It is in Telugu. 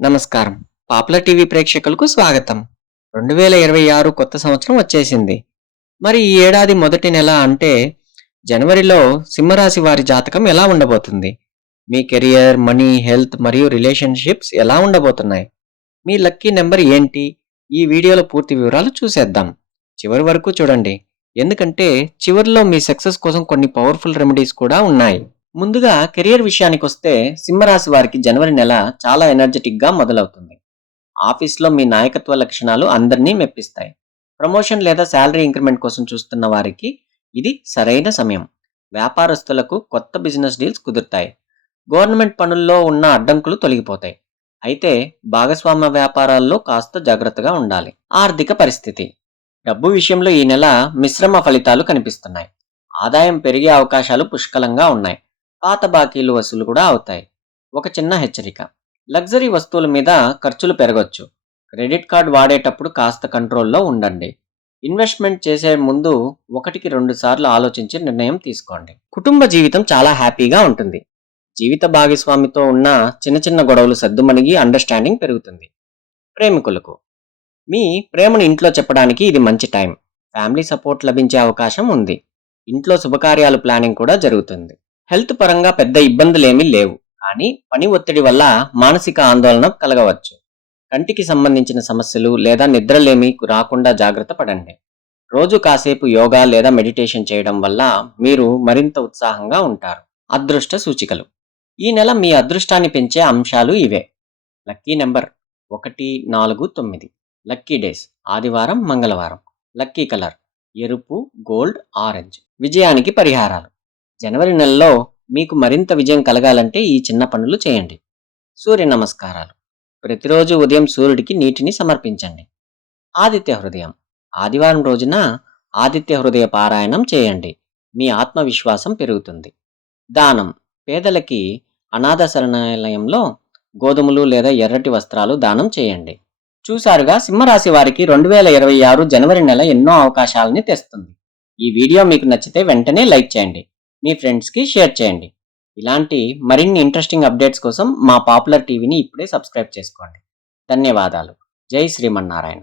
నమస్కారం. పాపులర్ టీవీ ప్రేక్షకులకు స్వాగతం. 2026 కొత్త సంవత్సరం వచ్చేసింది. మరి ఈ ఏడాది మొదటి నెల అంటే జనవరిలో సింహరాశి వారి జాతకం ఎలా ఉండబోతుంది? మీ కెరియర్, మనీ, హెల్త్ మరియు రిలేషన్‌షిప్స్ ఎలా ఉండబోతున్నాయి? మీ లక్కీ నెంబర్ ఏంటి? ఈ వీడియోలో పూర్తి వివరాలు చూసేద్దాం. చివరి వరకు చూడండి. ఎందుకంటే చివర్లో మీ సక్సెస్ కోసం కొన్ని పవర్‌ఫుల్ రెమెడీస్ కూడా ఉన్నాయి. ముందుగా కెరియర్ విషయానికొస్తే సింహరాశి వారికి జనవరి నెల చాలా ఎనర్జెటిక్‌గా మొదలవుతుంది. ఆఫీస్‌లో మీ నాయకత్వ లక్షణాలు అందరినీ మెప్పిస్తాయి. ప్రమోషన్ లేదా సాలరీ ఇంక్రిమెంట్ కోసం చూస్తున్న వారికి ఇది సరైన సమయం. వ్యాపారస్తులకు కొత్త బిజినెస్ డీల్స్ కుదురుతాయి. గవర్నమెంట్ పనుల్లో ఉన్న అడ్డంకులు తొలగిపోతాయి. అయితే భాగస్వామ్య వ్యాపారాల్లో కాస్త జాగ్రత్తగా ఉండాలి. ఆర్థిక పరిస్థితి. డబ్బు విషయంలో ఈ నెల మిశ్రమ ఫలితాలు కనిపిస్తున్నాయి. ఆదాయం పెరిగే అవకాశాలు పుష్కలంగా ఉన్నాయి. పాత బాకీలు వసూలు కూడా అవుతాయి. ఒక చిన్న హెచ్చరిక: లగ్జరీ వస్తువుల మీద ఖర్చులు పెరగొచ్చు. క్రెడిట్ కార్డ్ వాడేటప్పుడు కాస్త కంట్రోల్లో ఉండండి. ఇన్వెస్ట్మెంట్ చేసే ముందు 1-2 సార్లు ఆలోచించి నిర్ణయం తీసుకోండి. కుటుంబ జీవితం చాలా హ్యాపీగా ఉంటుంది. జీవిత భాగస్వామితో ఉన్న చిన్న చిన్న గొడవలు సద్దుమణిగి అండర్స్టాండింగ్ పెరుగుతుంది. ప్రేమికులకు మీ ప్రేమను ఇంట్లో చెప్పడానికి ఇది మంచి టైం. ఫ్యామిలీ సపోర్ట్ లభించే అవకాశం ఉంది. ఇంట్లో శుభకార్యాలు ప్లానింగ్ కూడా జరుగుతుంది. హెల్త్ పరంగా పెద్ద ఇబ్బందులేమీ లేవు, కానీ పని ఒత్తిడి వల్ల మానసిక ఆందోళన కలగవచ్చు. కంటికి సంబంధించిన సమస్యలు లేదా నిద్రలేమి రాకుండా జాగ్రత్త పడండి. రోజు కాసేపు యోగా లేదా మెడిటేషన్ చేయడం వల్ల మీరు మరింత ఉత్సాహంగా ఉంటారు. అదృష్ట సూచికలు. ఈ నెల మీ అదృష్టాన్ని పెంచే అంశాలు ఇవే: లక్కీ నెంబర్ 1, 4, 9. లక్కీ డేస్: ఆదివారం, మంగళవారం. లక్కీ కలర్: ఎరుపు, గోల్డ్, ఆరెంజ్. విజయానికి పరిహారాలు. జనవరి నెలలో మీకు మరింత విజయం కలగాలంటే ఈ చిన్న పనులు చేయండి. సూర్య నమస్కారాలు. ప్రతిరోజు ఉదయం సూర్యుడికి నీటిని సమర్పించండి. ఆదిత్య హృదయం. ఆదివారం రోజున ఆదిత్య హృదయ పారాయణం చేయండి. మీ ఆత్మవిశ్వాసం పెరుగుతుంది. దానం. పేదలకి అనాథ శరణాలయంలో గోధుమలు లేదా ఎర్రటి వస్త్రాలు దానం చేయండి. చూసారుగా, సింహరాశి వారికి 2026 జనవరి నెల ఎన్నో అవకాశాలని తెస్తుంది. ఈ వీడియో మీకు నచ్చితే వెంటనే లైక్ చేయండి. మీ ఫ్రెండ్స్కి షేర్ చేయండి. ఇలాంటి మరిన్ని ఇంట్రెస్టింగ్ అప్డేట్స్ కోసం మా పాపులర్ టీవీని ఇప్పుడే సబ్స్క్రైబ్ చేసుకోండి. ధన్యవాదాలు. జై శ్రీమన్నారాయణ.